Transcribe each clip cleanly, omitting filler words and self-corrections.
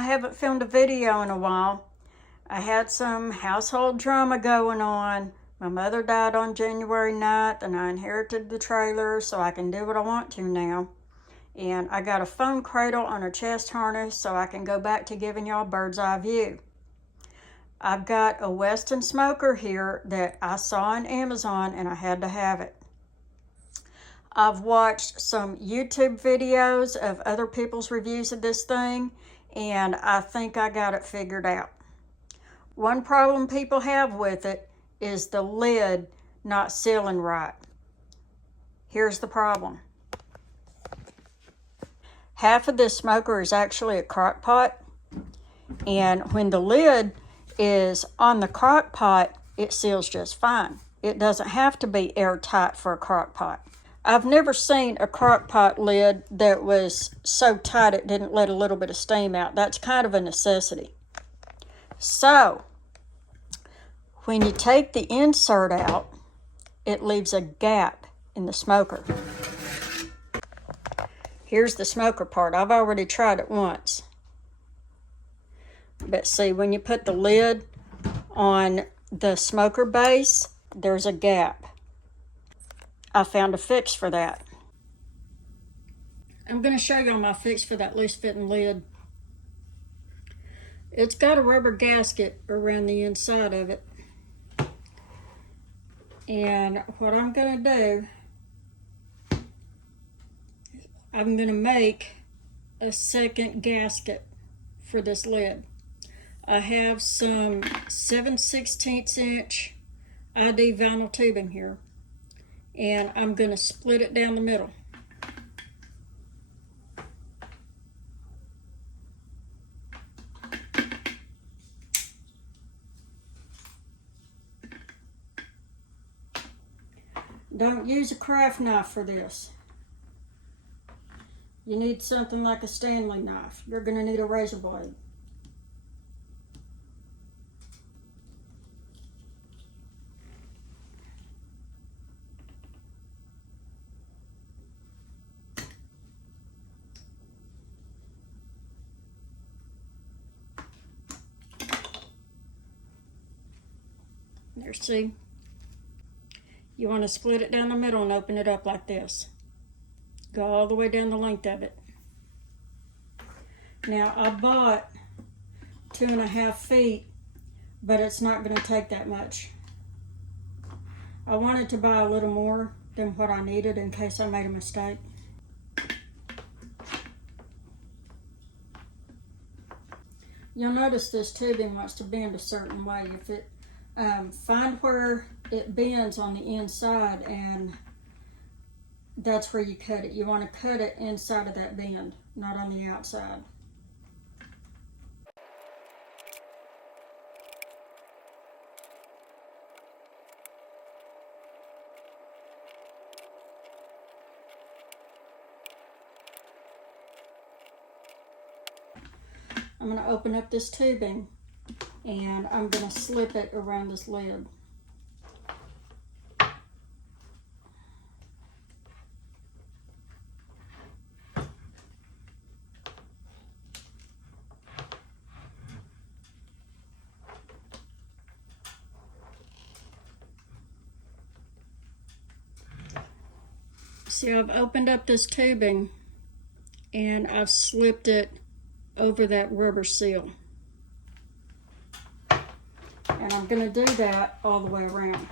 I haven't filmed a video in a while. I had some household drama going on. My mother died on January 9th and I inherited the trailer, so I can do what I want to now. And I got a foam cradle on a chest harness so I can go back to giving y'all a bird's eye view. I've got a Weston smoker here that I saw on Amazon and I had to have it. I've watched some YouTube videos of other people's reviews of this thing, and I think I got it figured out. One problem people have with it is the lid not sealing right. Here's the problem. Half of this smoker is actually a crock pot, and when the lid is on the crock pot, it seals just fine. It doesn't have to be airtight for a crock pot. I've never seen a crock pot lid that was so tight it didn't let a little bit of steam out. That's kind of a necessity. So, when you take the insert out, it leaves a gap in the smoker. Here's the smoker part. I've already tried it once. But see, when you put the lid on the smoker base, there's a gap. I found a fix for that. I'm going to show y'all my fix for that loose fitting lid. It's got a rubber gasket around the inside of it. And what I'm going to do, I'm going to make a second gasket for this lid. I have some 7/16 inch ID vinyl tubing here, and I'm going to split it down the middle. Don't use a craft knife for this. You need something like a Stanley knife. You're going to need a razor blade. There, see? You want to split it down the middle and open it up like this. Go all the way down the length of it. Now, I bought 2.5 feet, but it's not going to take that much. I wanted to buy a little more than what I needed in case I made a mistake. You'll notice this tubing wants to bend a certain way. If it find where it bends on the inside, and that's where you cut it. You want to cut it inside of that bend, not on the outside. I'm going to open up this tubing and I'm going to slip it around this lid. See, I've opened up this tubing and I've slipped it over that rubber seal. And I'm going to do that all the way around.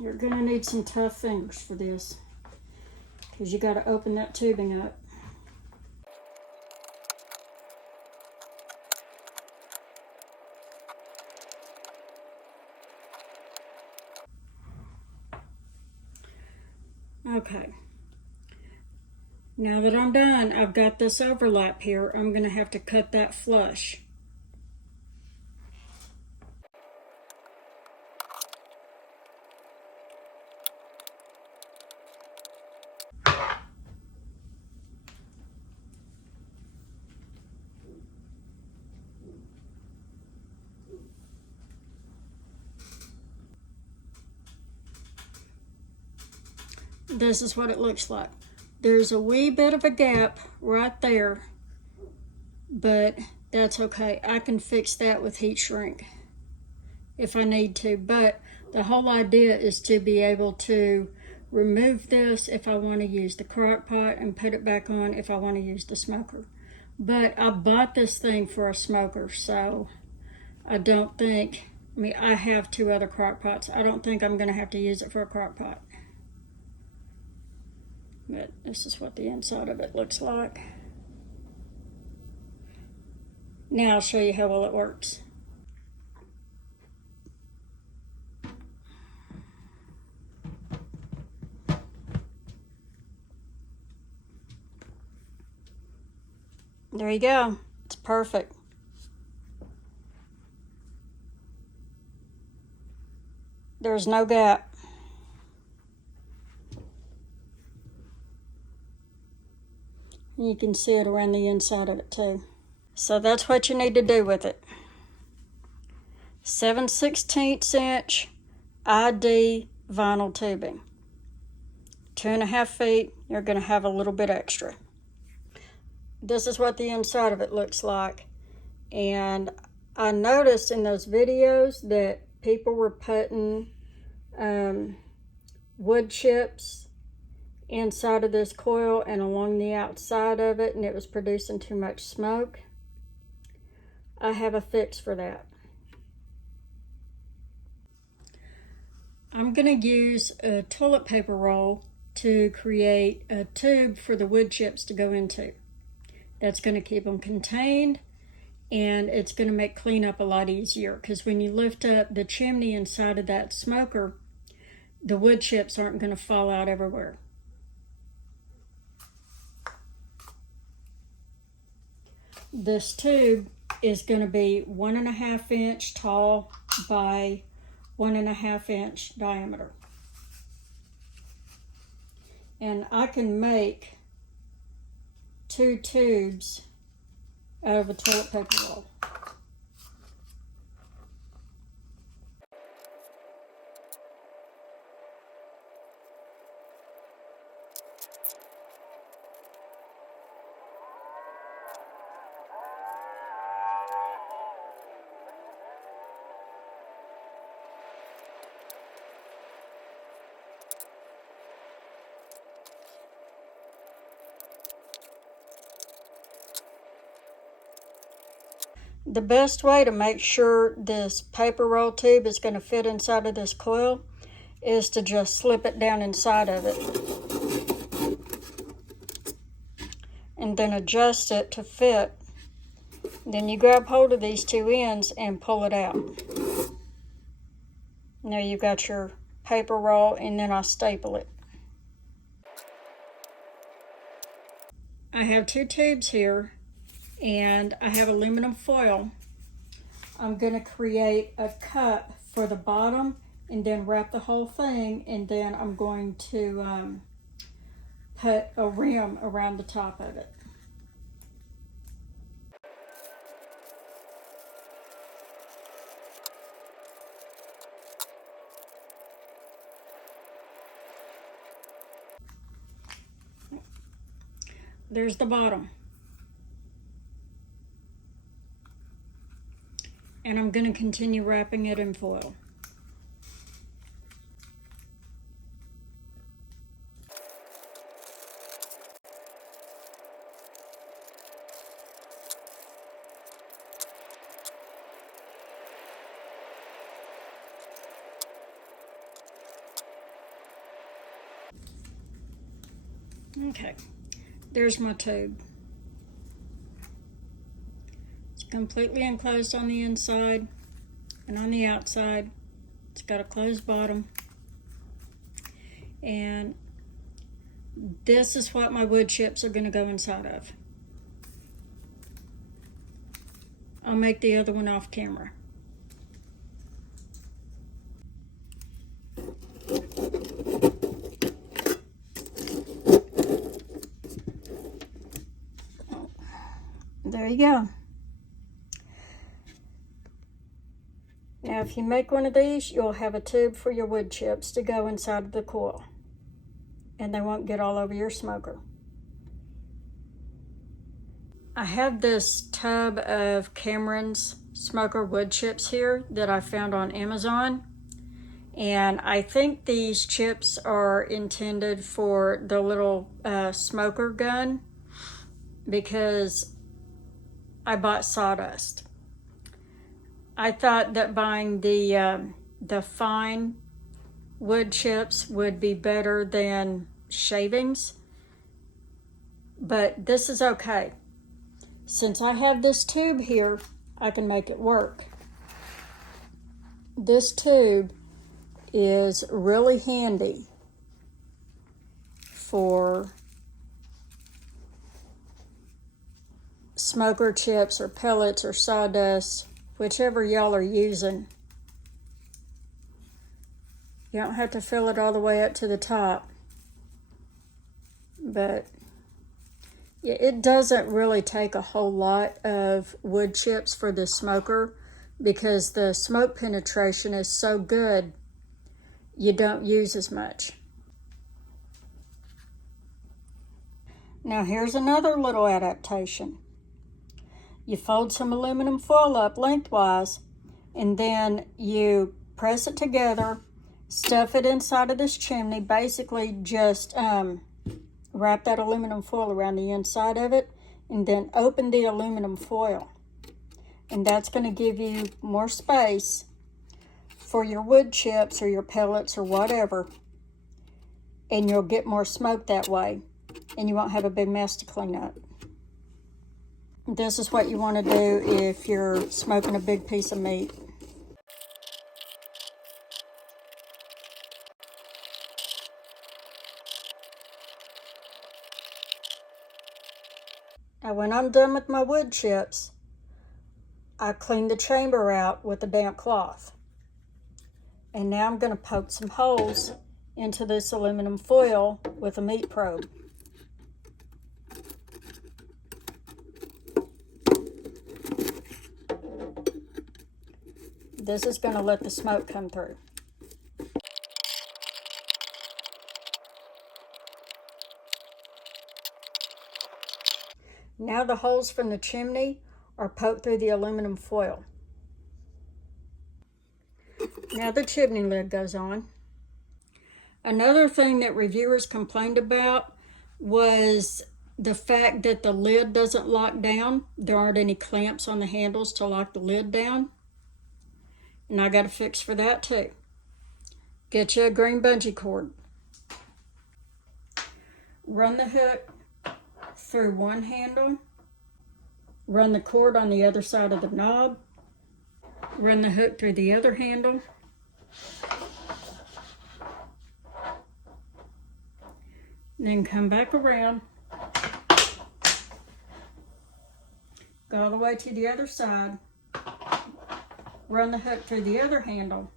You're going to need some tough fingers for this, because you got to open that tubing up. Okay, now that I'm done, I've got this overlap here. I'm going to have to cut that flush. this is what it looks like. There's a wee bit of a gap right there, but that's okay. I can fix that with heat shrink if I need to, but the whole idea is to be able to remove this if I want to use the crock pot and put it back on if I want to use the smoker. But I bought this thing for a smoker, so I don't think, I mean, I have 2 other crock pots. I don't think I'm going to have to use it for a crock pot. But this is what the inside of it looks like. Now I'll show you how well it works. There you go. It's perfect. There's no gap. You can see it around the inside of it too. So that's what you need to do with it. 7/16 inch ID vinyl tubing. 2.5 feet, you're going to have a little bit extra. This is what the inside of it looks like. And I noticed in those videos that people were putting wood chips inside of this coil and along the outside of it, and it was producing too much smoke. I have a fix for that. I'm going to use a toilet paper roll to create a tube for the wood chips to go into. That's going to keep them contained, and it's going to make cleanup a lot easier, because when you lift up the chimney inside of that smoker, the wood chips aren't going to fall out everywhere. This tube is going to be 1.5 inch tall by 1.5 inch diameter. And I can make 2 tubes out of a toilet paper roll. The best way to make sure this paper roll tube is going to fit inside of this coil is to just slip it down inside of it and then adjust it to fit. Then you grab hold of these 2 ends and pull it out. Now you've got your paper roll, and then I staple it. I have 2 tubes here, and I have aluminum foil. I'm going to create a cup for the bottom and then wrap the whole thing, and then I'm going to put a rim around the top of it. There's the bottom. And I'm going to continue wrapping it in foil. Okay, there's my tube. Completely enclosed on the inside and on the outside. It's got a closed bottom, and this is what my wood chips are going to go inside of. I'll make the other one off camera. There you go. Now, if you make one of these, you'll have a tube for your wood chips to go inside of the coil. and they won't get all over your smoker. I have this tub of Cameron's smoker wood chips here that I found on Amazon. And I think these chips are intended for the little smoker gun because I bought sawdust. I thought that buying the fine wood chips would be better than shavings, but this is okay. Since I have this tube here, I can make it work. This tube is really handy for smoker chips or pellets or sawdust, whichever y'all are using. You don't have to fill it all the way up to the top, but it doesn't really take a whole lot of wood chips for the smoker because the smoke penetration is so good, you don't use as much. Now here's another little adaptation. You fold some aluminum foil up lengthwise, and then you press it together, stuff it inside of this chimney, basically just wrap that aluminum foil around the inside of it, and then open the aluminum foil. And that's going to give you more space for your wood chips or your pellets or whatever. And you'll get more smoke that way, and you won't have a big mess to clean up. This is what you want to do if you're smoking a big piece of meat. Now when I'm done with my wood chips, I clean the chamber out with a damp cloth. And now I'm going to poke some holes into this aluminum foil with a meat probe. This is going to let the smoke come through. Now the holes from the chimney are poked through the aluminum foil. Now the chimney lid goes on. Another thing that reviewers complained about was the fact that the lid doesn't lock down. There aren't any clamps on the handles to lock the lid down. And I got a fix for that too. Get you a green bungee cord. Run the hook through one handle. Run the cord on the other side of the knob. Run the hook through the other handle. Then come back around. Go all the way to the other side. Run the hook through the other handle.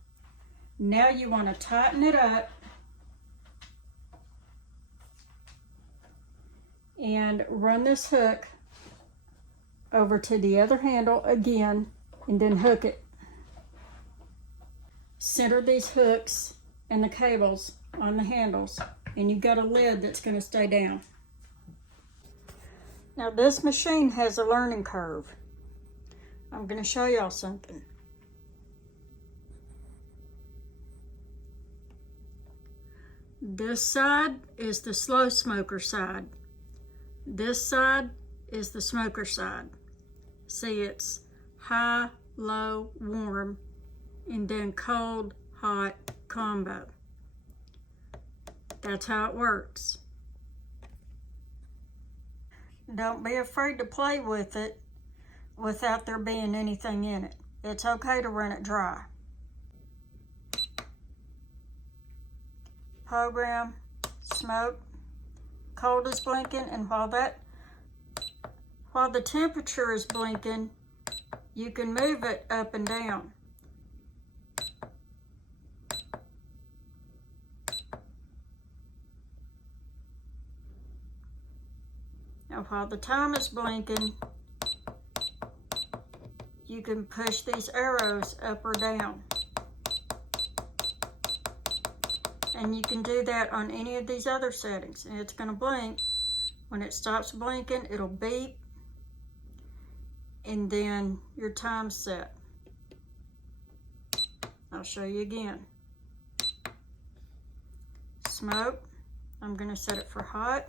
Now you want to tighten it up and run this hook over to the other handle again and then hook it. Center these hooks and the cables on the handles, and you've got a lid that's going to stay down. Now this machine has a learning curve. I'm going to show y'all something. This side is the slow smoker side. This side is the smoker side. See, it's high, low, warm, and then cold, hot combo. That's how it works. Don't be afraid to play with it without there being anything in it. It's okay to run it dry. Program, smoke, cold is blinking, and while the temperature is blinking, you can move it up and down. Now while the time is blinking, you can push these arrows up or down. And you can do that on any of these other settings. And it's going to blink. When it stops blinking, it'll beep. And then your time's set. I'll show you again. Smoke. I'm going to set it for hot.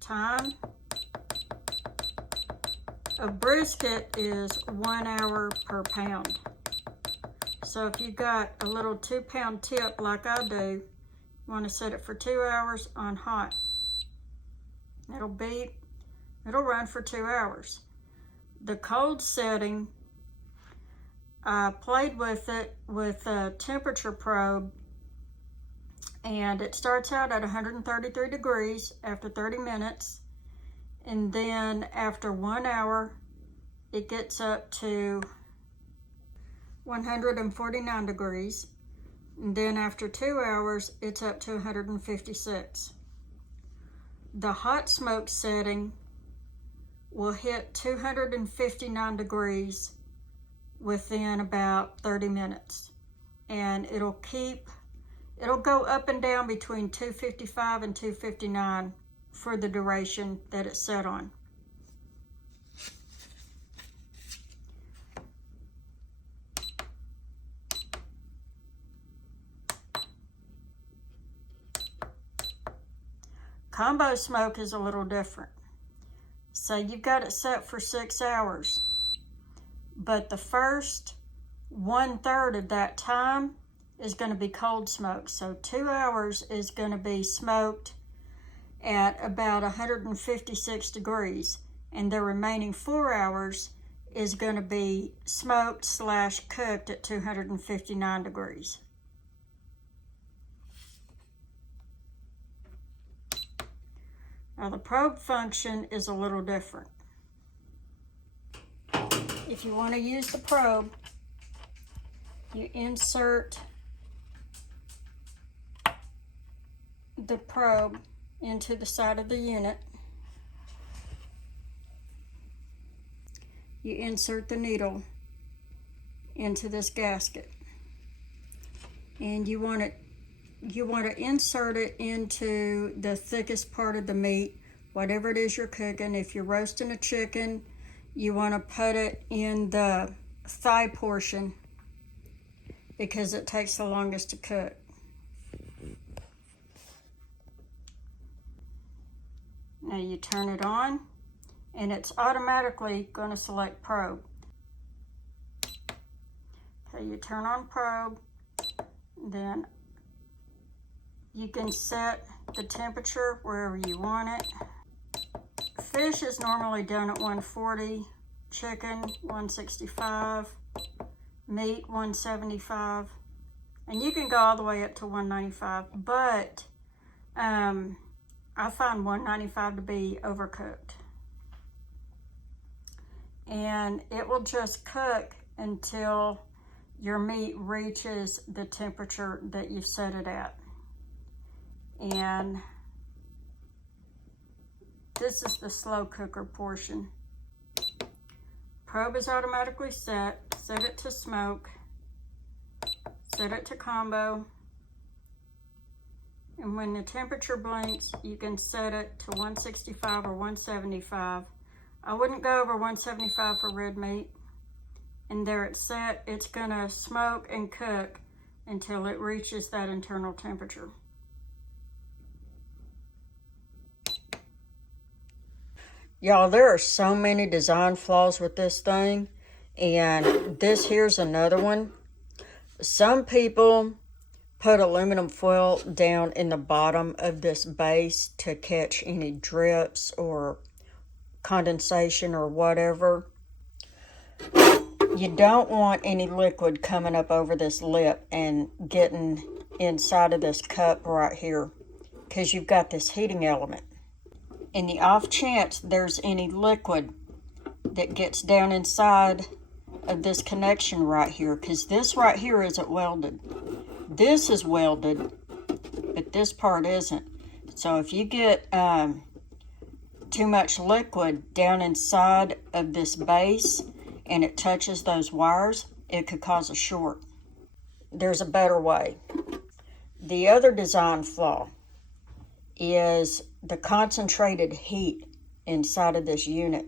Time. A brisket is 1 hour per pound. So if you've got a little 2-pound tip like I do, you want to set it for 2 hours on hot. It'll beep. It'll run for 2 hours. The cold setting, I played with it with a temperature probe, and it starts out at 133 degrees after 30 minutes. And then after 1 hour, it gets up to 149 degrees. And then after 2 hours, it's up to 156. The hot smoke setting will hit 259 degrees within about 30 minutes. And it'll go up and down between 255 and 259 for the duration that it's set on. Combo smoke is a little different. So you've got it set for 6 hours, but the first 1/3 of that time is going to be cold smoke. So 2 hours is going to be smoked at about 156 degrees, and the remaining 4 hours is going to be smoked / cooked at 259 degrees. Now the probe function is a little different. If you want to use the probe, you insert the probe into the side of the unit. You insert the needle into this gasket, and you want to insert it into the thickest part of the meat, whatever it is you're cooking. If you're roasting a chicken, you want to put it in the thigh portion because it takes the longest to cook. Now you turn it on, and it's automatically going to select probe. Okay, you turn on probe, then you can set the temperature wherever you want it. Fish is normally done at 140, chicken 165, meat 175, and you can go all the way up to 195, but I find 195 to be overcooked. And it will just cook until your meat reaches the temperature that you've set it at. And this is the slow cooker portion. Probe is automatically set. Set it to smoke. Set it to combo. And when the temperature blinks, you can set it to 165 or 175. I wouldn't go over 175 for red meat. And there it's set. It's gonna smoke and cook until it reaches that internal temperature. Y'all, there are so many design flaws with this thing, and this here's another one. Some people put aluminum foil down in the bottom of this base to catch any drips or condensation or whatever. You don't want any liquid coming up over this lip and getting inside of this cup right here, because you've got this heating element. In the off chance there's any liquid that gets down inside of this connection right here, because this right here isn't welded. This is welded, but this part isn't. So if you get too much liquid down inside of this base and it touches those wires, it could cause a short. there's a better way. The other design flaw is the concentrated heat inside of this unit.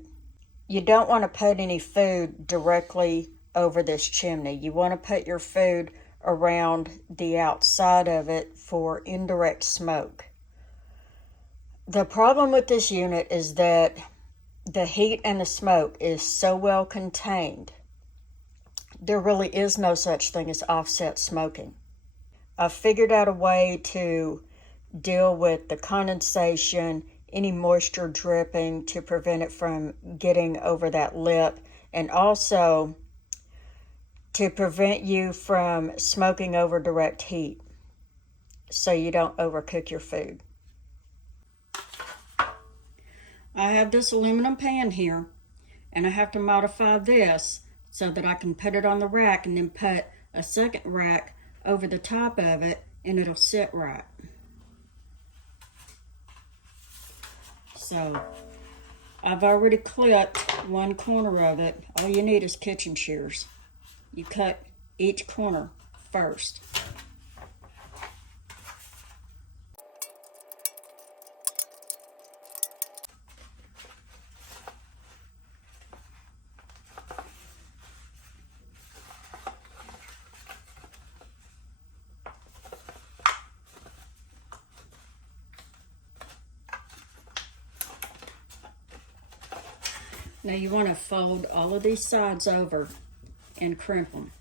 You don't want to put any food directly over this chimney. You want to put your food around the outside of it for indirect smoke. The problem with this unit is that the heat and the smoke is so well contained. There really is no such thing as offset smoking. I've figured out a way to deal with the condensation, any moisture dripping to prevent it from getting over that lip, and also to prevent you from smoking over direct heat so you don't overcook your food. I have this aluminum pan here, and I have to modify this so that I can put it on the rack and then put a second rack over the top of it, and it'll sit right. So I've already clipped one corner of it. All you need is kitchen shears. You cut each corner first. Now you want to fold all of these sides over and crimp them.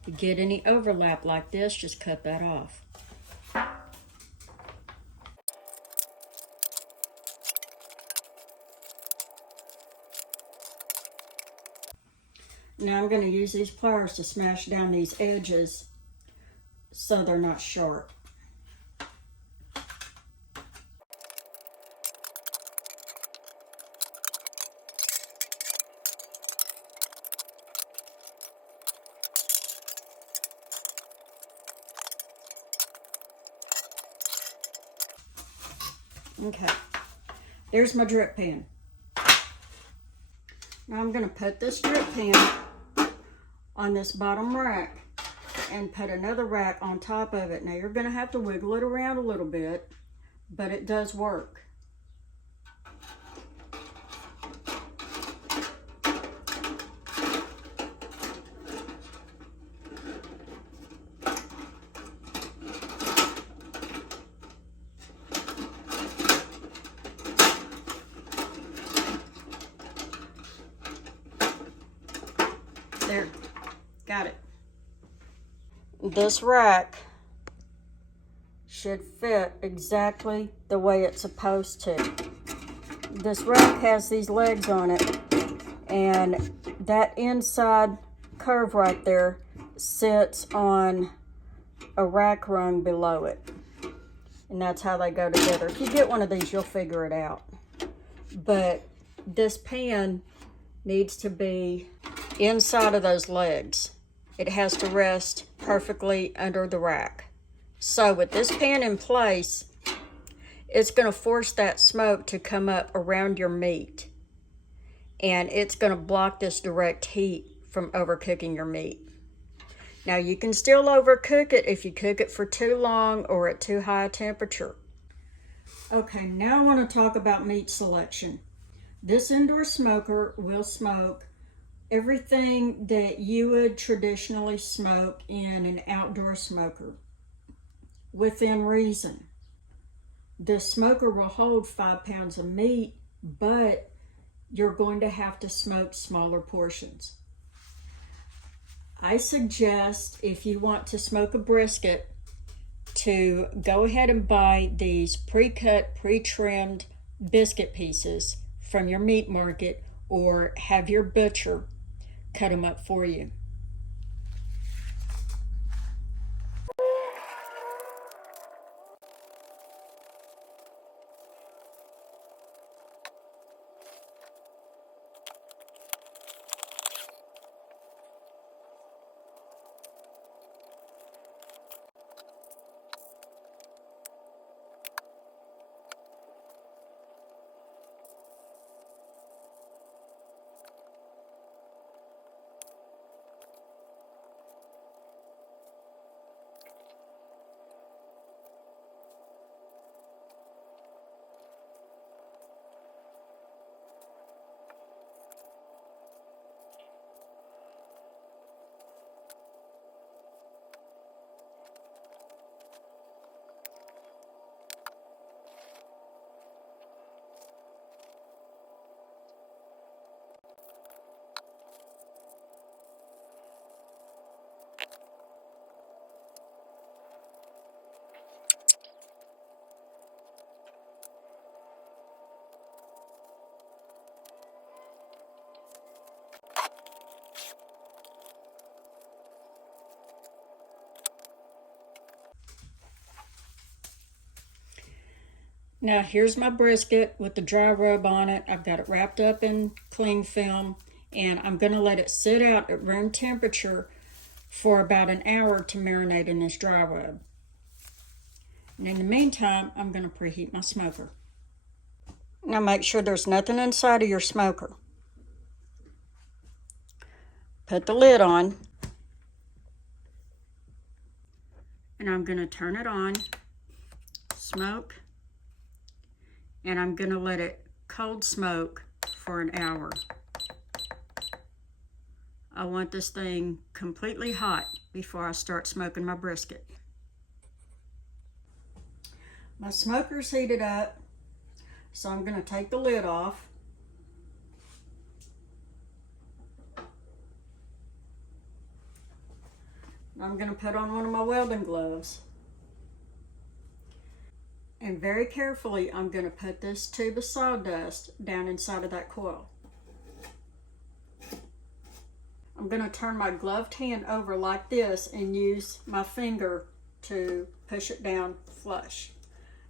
If you get any overlap like this, just cut that off. Now I'm going to use these pliers to smash down these edges so they're not sharp. Okay, there's my drip pan. Now I'm going to put this drip pan on this bottom rack and put another rack on top of it. Now you're going to have to wiggle it around a little bit, but it does work. There, got it. This rack should fit exactly the way it's supposed to. This rack has these legs on it, and that inside curve right there sits on a rack rung below it. And that's how they go together. If you get one of these, you'll figure it out. But this pan needs to be inside of those legs. It has to rest perfectly under the rack. So with this pan in place, it's going to force that smoke to come up around your meat. And it's going to block this direct heat from overcooking your meat. Now you can still overcook it if you cook it for too long or at too high a temperature. Okay, now I want to talk about meat selection. This indoor smoker will smoke everything that you would traditionally smoke in an outdoor smoker, within reason. The smoker will hold 5 pounds of meat, but you're going to have to smoke smaller portions. I suggest, if you want to smoke a brisket, to go ahead and buy these pre-cut, pre-trimmed biscuit pieces from your meat market, or have your butcher cut them up for you. Now here's my brisket with the dry rub on it. I've got it wrapped up in cling film, and I'm gonna let it sit out at room temperature for about an hour to marinate in this dry rub. And in the meantime, I'm gonna preheat my smoker. Now make sure there's nothing inside of your smoker. Put the lid on, and I'm gonna turn it on, smoke, and I'm gonna let it cold smoke for an hour. I want this thing completely hot before I start smoking my brisket. My smoker's heated up, so I'm gonna take the lid off. I'm gonna put on one of my welding gloves. And very carefully, I'm gonna put this tube of sawdust down inside of that coil. I'm gonna turn my gloved hand over like this and use my finger to push it down flush.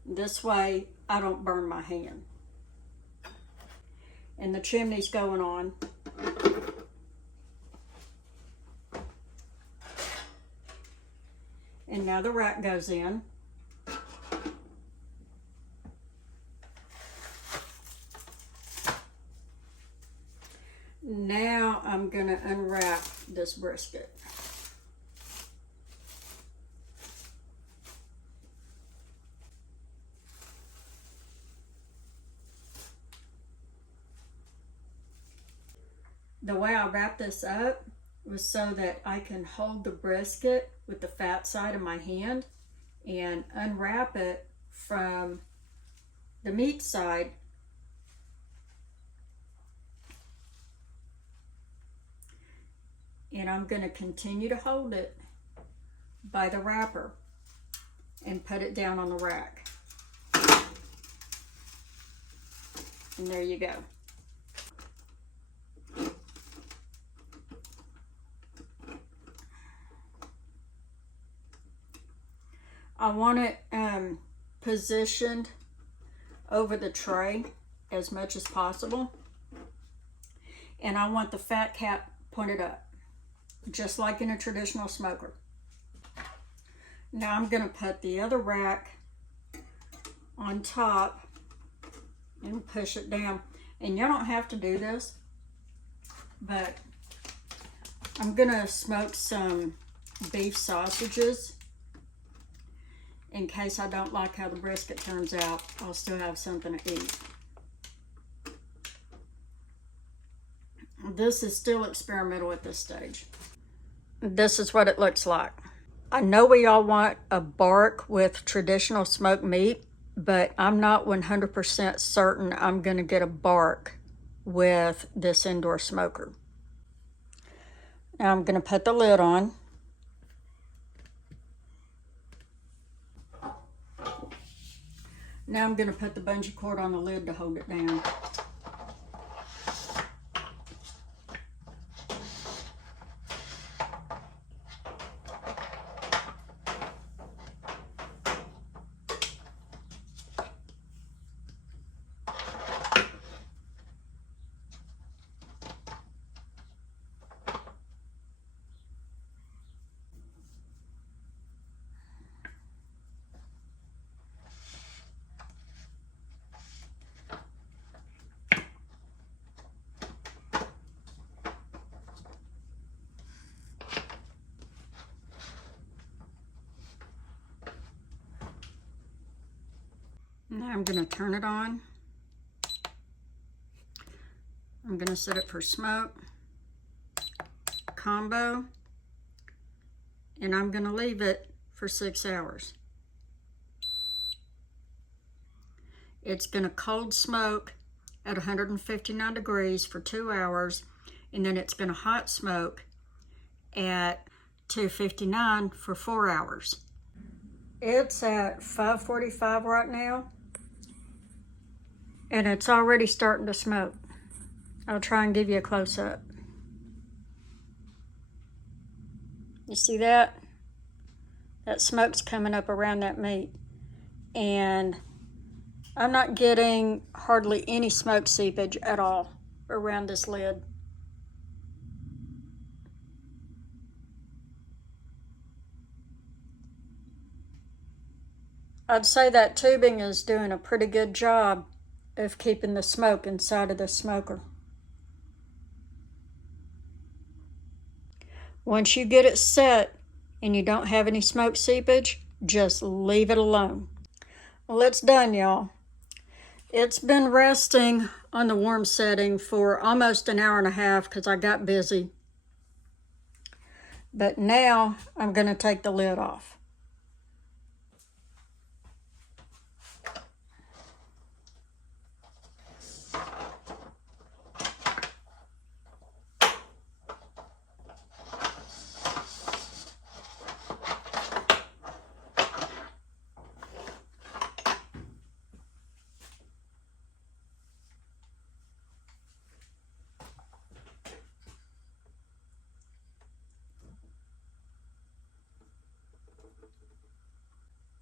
This way, I don't burn my hand. And the chimney's going on. And now the rack goes in. Now I'm gonna unwrap this brisket. The way I wrap this up was so that I can hold the brisket with the fat side of my hand and unwrap it from the meat side. And I'm going to continue to hold it by the wrapper and put it down on the rack. And there you go. I want it positioned over the tray as much as possible. And I want the fat cap pointed up, just like in a traditional smoker. Now I'm going to put the other rack on top and push it down. And you don't have to do this, but I'm going to smoke some beef sausages. In case I don't like how the brisket turns out, I'll still have something to eat. This is still experimental at this stage. This is what it looks like. I know we all want a bark with traditional smoked meat, but I'm not 100% certain I'm going to get a bark with this indoor smoker. Now I'm going to put the lid on. Now I'm going to put the bungee cord on the lid to hold it down. Now I'm going to turn it on. I'm going to set it for smoke, combo, and I'm going to leave it for 6 hours. It's going to cold smoke at 159 degrees for 2 hours, and then it's going to hot smoke at 259 for 4 hours. It's at 5:45 right now, and it's already starting to smoke. I'll try and give you a close-up. You see that? That smoke's coming up around that meat. And I'm not getting hardly any smoke seepage at all around this lid. I'd say that tubing is doing a pretty good job of keeping the smoke inside of the smoker. Once you get it set and you don't have any smoke seepage, just leave it alone. Well, it's done, y'all. It's been resting on the warm setting for almost an hour and a half because I got busy. But now I'm going to take the lid off.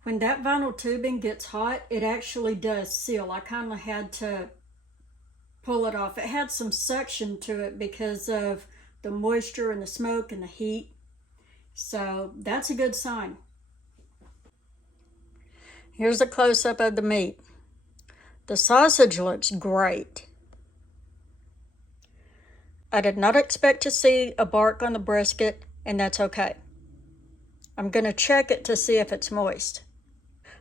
When that vinyl tubing gets hot, it actually does seal. I kind of had to pull it off. It had some suction to it because of the moisture and the smoke and the heat. So that's a good sign. Here's a close-up of the meat. The sausage looks great. I did not expect to see a bark on the brisket, and that's okay. I'm going to check it to see if it's moist.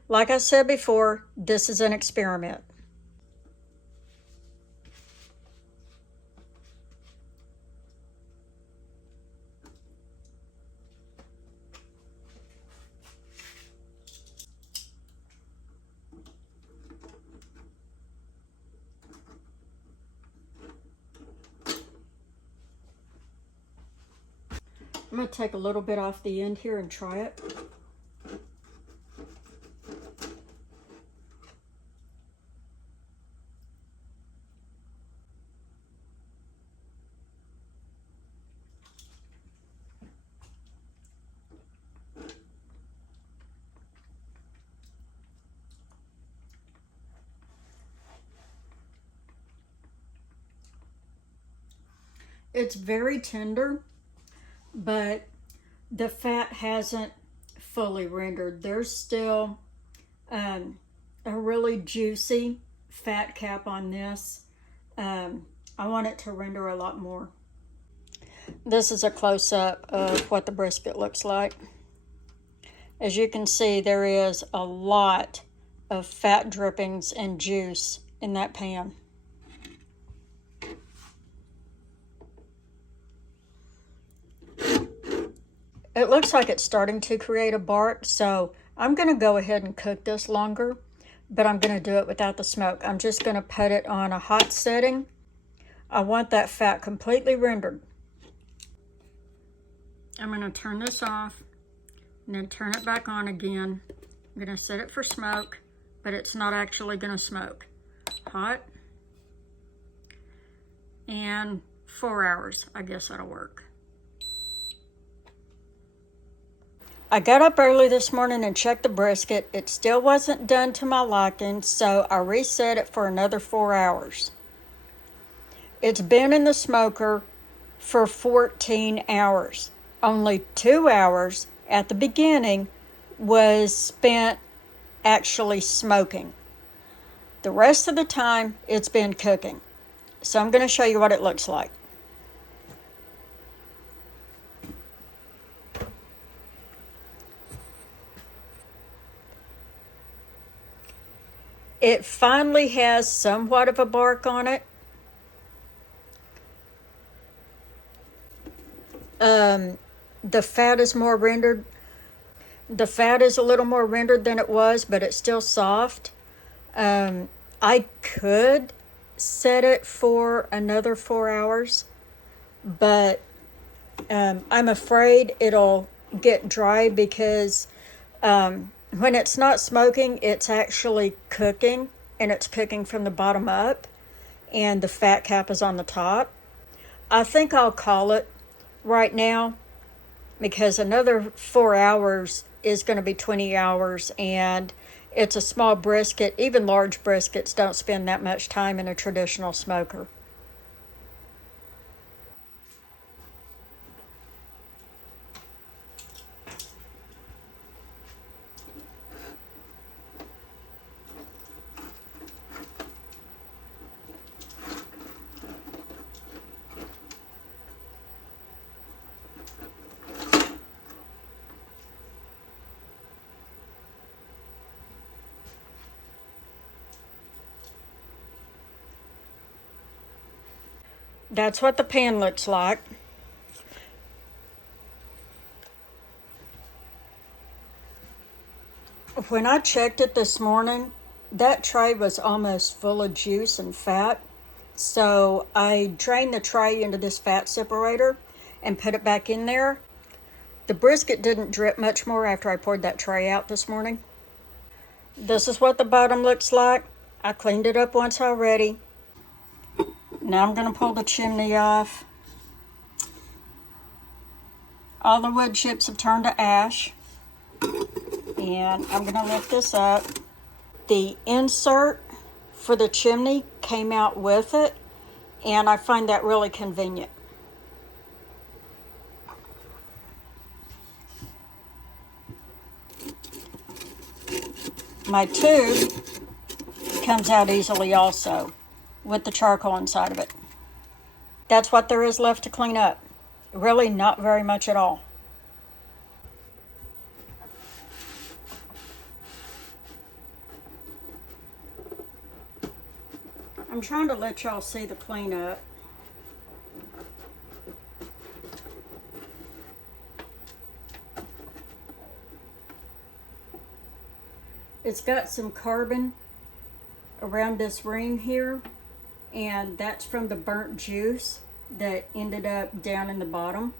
Like I said before, this is an experiment. I'm going to take a little bit off the end here and try it. It's very tender, but the fat hasn't fully rendered. There's still a really juicy fat cap on this. I want it to render a lot more. This is a close-up of what the brisket looks like. As you can see, there is a lot of fat drippings and juice in that pan. It looks like it's starting to create a bark, so I'm going to go ahead and cook this longer, but I'm going to do it without the smoke. I'm just going to put it on a hot setting. I want that fat completely rendered. I'm going to turn this off and then turn it back on again. I'm going to set it for smoke, but it's not actually going to smoke. Hot. And 4 hours. I guess that'll work. I got up early this morning and checked the brisket. It still wasn't done to my liking, so I reset it for another 4 hours. It's been in the smoker for 14 hours. Only 2 hours at the beginning was spent actually smoking. The rest of the time, it's been cooking. So I'm going to show you what it looks like. It finally has somewhat of a bark on it. The fat is more rendered. The fat is a little more rendered than it was, but it's still soft. I could set it for another 4 hours, but I'm afraid it'll get dry because when it's not smoking, it's actually cooking, and it's cooking from the bottom up, and the fat cap is on the top. I think I'll call it right now because another 4 hours is going to be 20 hours, and It's a small brisket. Even large briskets don't spend that much time in a traditional smoker. That's what the pan looks like. When I checked it this morning, that tray was almost full of juice and fat. So I drained the tray into this fat separator and put it back in there. The brisket didn't drip much more after I poured that tray out this morning. This is what the bottom looks like. I cleaned it up once already. Now I'm going to pull the chimney off. All the wood chips have turned to ash. And I'm going to lift this up. The insert for the chimney came out with it, and I find that really convenient. My tube comes out easily also, with the charcoal inside of it. That's what there is left to clean up. Really not very much at all. I'm trying to let y'all see the cleanup. It's got some carbon around this ring here, and that's from the burnt juice that ended up down in the bottom.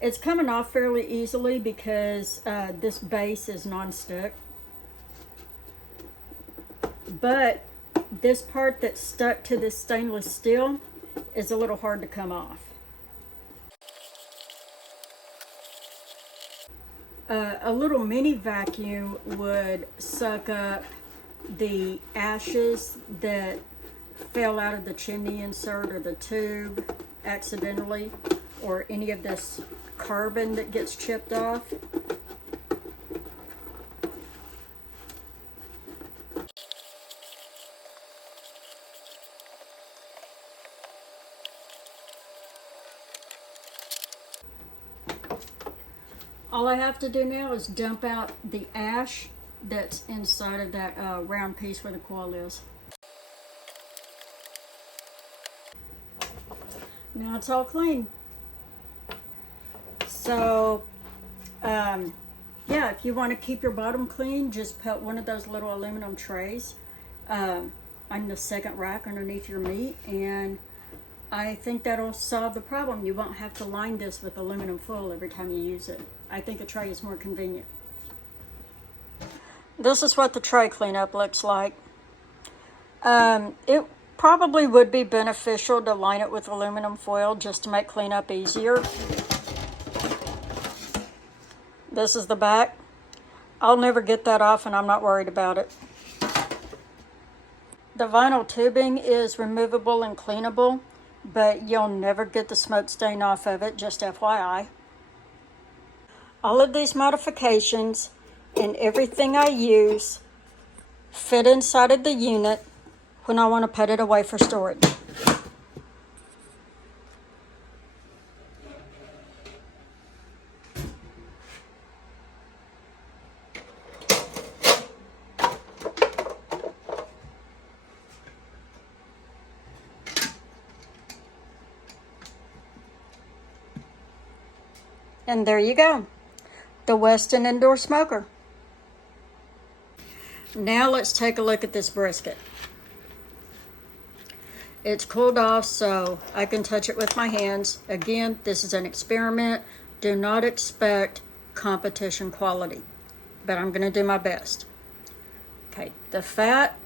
It's coming off fairly easily because this base is non-stick. But this part that's stuck to this stainless steel is a little hard to come off. A little mini vacuum would suck up the ashes that fell out of the chimney insert or the tube accidentally, or any of this carbon that gets chipped off. All I have to do now is dump out the ash that's inside of that round piece where the coil is. Now it's all clean. So, yeah, if you want to keep your bottom clean, just put one of those little aluminum trays on the second rack underneath your meat, and I think that'll solve the problem. You won't have to line this with aluminum foil every time you use it. I think a tray is more convenient. This is what the tray cleanup looks like. It probably would be beneficial to line it with aluminum foil just to make cleanup easier. This is the back. I'll never get that off, and I'm not worried about it. The vinyl tubing is removable and cleanable, but you'll never get the smoke stain off of it, just FYI. All of these modifications and everything I use fit inside of the unit when I want to put it away for storage. And there you go, the Weston indoor smoker. Now let's take a look at this brisket. It's cooled off so I can touch it with my hands. Again, this is an experiment. Do not expect competition quality, but I'm going to do my best. Okay, the fat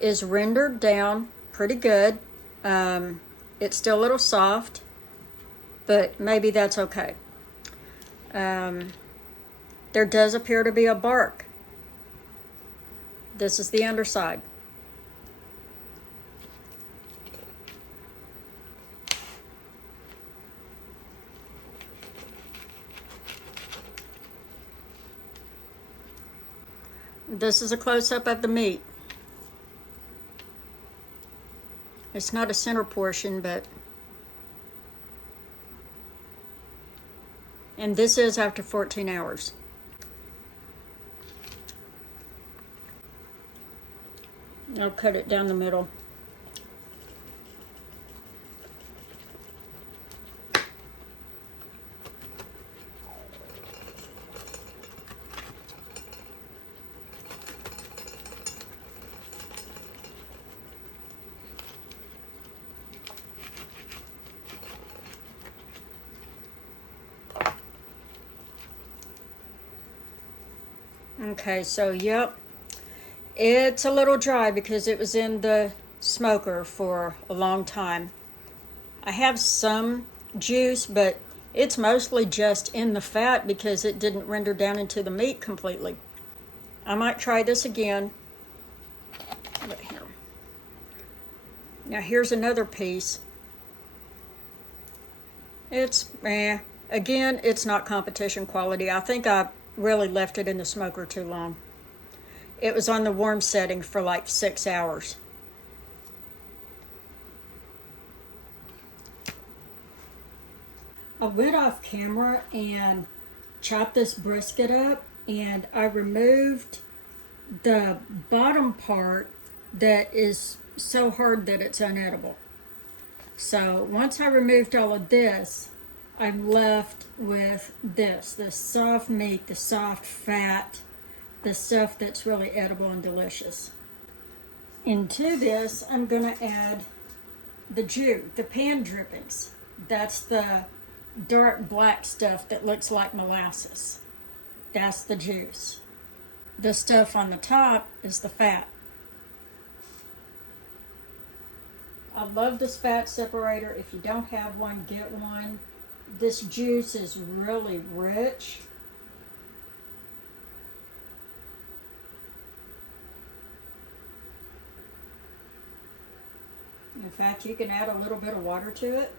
is rendered down pretty good. It's still a little soft, but maybe that's okay. There does appear to be a bark This is the underside. This is a close-up of the meat. It's not a center portion, but... And this is after 14 hours. I'll cut it down the middle. Okay, so yep, it's a little dry because it was in the smoker for a long time. I have some juice, but it's mostly just in the fat because it didn't render down into the meat completely. I might try this again. Right here. Now here's another piece. It's, again, it's not competition quality. I think I really left it in the smoker too long. It was on the warm setting for like 6 hours. I went off camera and chopped this brisket up, and I removed the bottom part that is so hard that it's unedible. So once I removed all of this, I'm left with this, the soft meat, the soft fat, the stuff that's really edible and delicious. Into this, I'm gonna add the jus, the pan drippings. That's the dark black stuff that looks like molasses. That's the juice. The stuff on the top is the fat. I love this fat separator. If you don't have one, get one. This juice is really rich. In fact, you can add a little bit of water to it.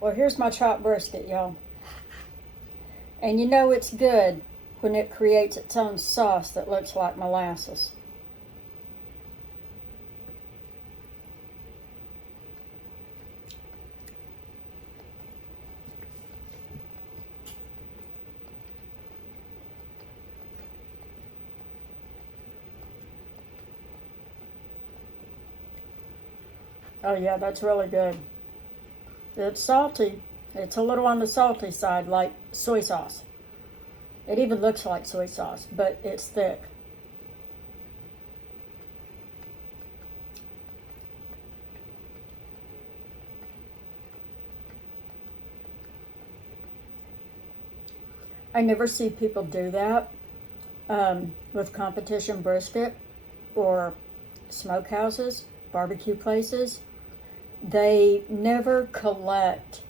Well, here's my chopped brisket, y'all. And you know it's good when it creates its own sauce that looks like molasses. Oh yeah, that's really good. It's salty. It's a little on the salty side, like soy sauce. It even looks like soy sauce, but it's thick. I never see people do that with competition brisket or smokehouses, barbecue places. They never collect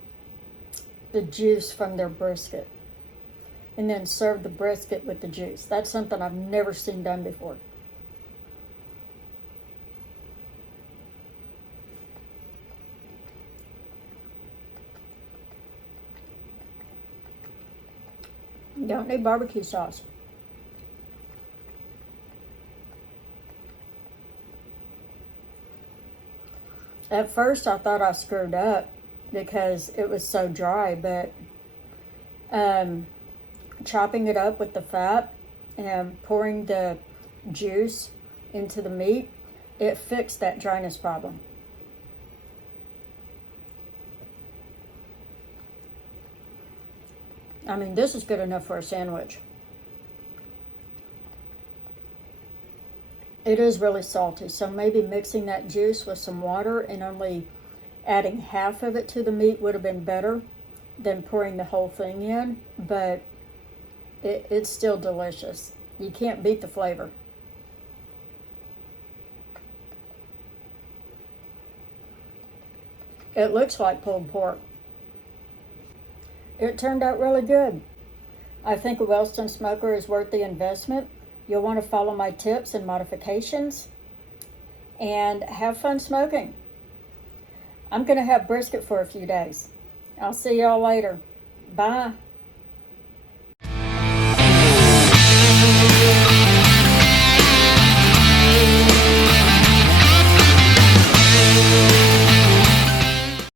the juice from their brisket and then serve the brisket with the juice. That's something I've never seen done before. You don't need barbecue sauce. At first I thought I screwed up because it was so dry, but chopping it up with the fat and pouring the juice into the meat, it fixed that dryness problem. I mean, this is good enough for a sandwich. It is really salty, so maybe mixing that juice with some water and only adding half of it to the meat would have been better than pouring the whole thing in, but it's still delicious. You can't beat the flavor. It looks like pulled pork. It turned out really good. I think a Weston smoker is worth the investment. You'll want to follow my tips and modifications and have fun smoking. I'm going to have brisket for a few days. I'll see y'all later. Bye.